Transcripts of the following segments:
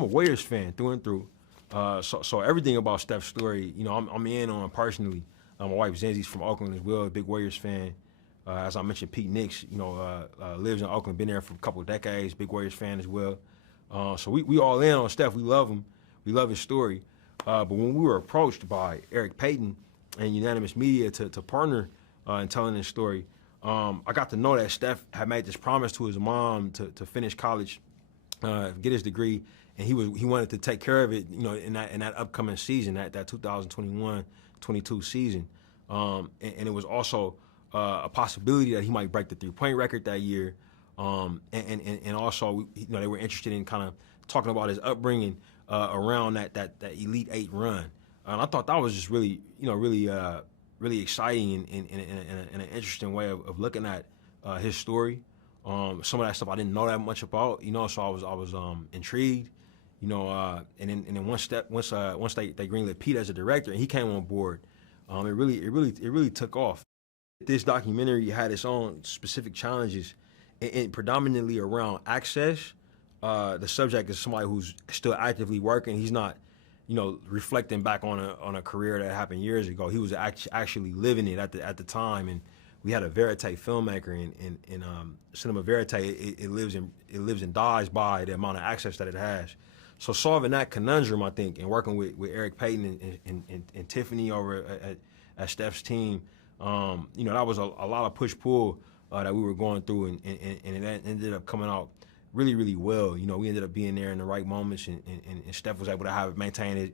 I'm a Warriors fan through and through. So everything about Steph's story, you know, I'm in on personally. My wife Zenzi's from Oakland as well, a big Warriors fan. As I mentioned, Pete Nix, you know, lives in Oakland, been there for a couple of decades, big Warriors fan as well. So we all in on Steph. We love him. We love his story. But when we were approached by Eric Payton and Unanimous Media to partner in telling this story, I got to know that Steph had made this promise to his mom to finish college, get his degree, and he wanted to take care of it, you know, in that upcoming season, that 2021-22 season, and it was also a possibility that he might break the 3-point record that year, and also, you know, they were interested in kind of talking about his upbringing around that Elite Eight run, and I thought that was just really, you know, really exciting and in an interesting way of looking at his story. Some of that stuff I didn't know that much about, you know, so I was intrigued, you know, and then once they greenlit Pete as a director and he came on board, it really took off. This documentary had its own specific challenges, and predominantly around access. The subject is somebody who's still actively working. He's not, you know, reflecting back on a career that happened years ago. He was actually living it at the time, and we had a verite filmmaker, and cinema verite it lives and dies by the amount of access that it has. So solving that conundrum, I think, and working with Eric Payton and Tiffany over at Steph's team, you know, that was a lot of push-pull that we were going through, and it ended up coming out really well. You know, we ended up being there in the right moments, and Steph was able to maintain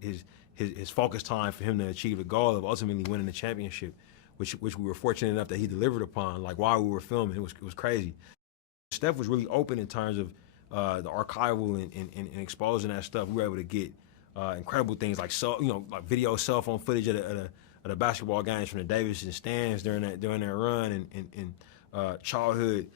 his focus time for him to achieve the goal of ultimately winning the championship, which we were fortunate enough that he delivered upon. Like while we were filming, it was crazy. Steph was really open in terms of the archival and exposing that stuff. We were able to get incredible things like like video cell phone footage of the basketball games from the Davidson stands during their run, and childhood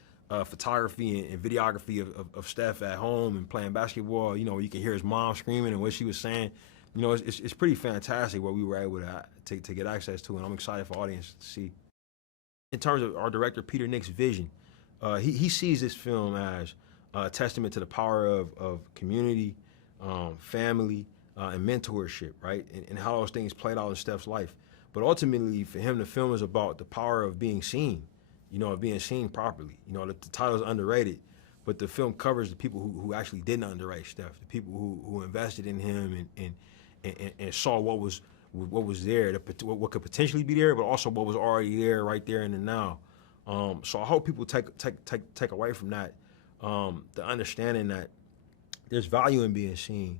photography and videography of Steph at home and playing basketball. You know, where you can hear his mom screaming and what she was saying. You know, it's pretty fantastic what we were able to get access to, and I'm excited for audience to see. In terms of our director Peter Nix's vision, he sees this film as a testament to the power of community, family, and mentorship, right? And how those things played out in Steph's life. But ultimately, for him, the film is about the power of being seen, you know, of being seen properly. You know, the title's underrated, but the film covers the people who actually didn't underrate Steph, the people who invested in him and saw what was there, what could potentially be there, but also what was already there, right there in the now. So I hope people take away from that the understanding that there's value in being seen,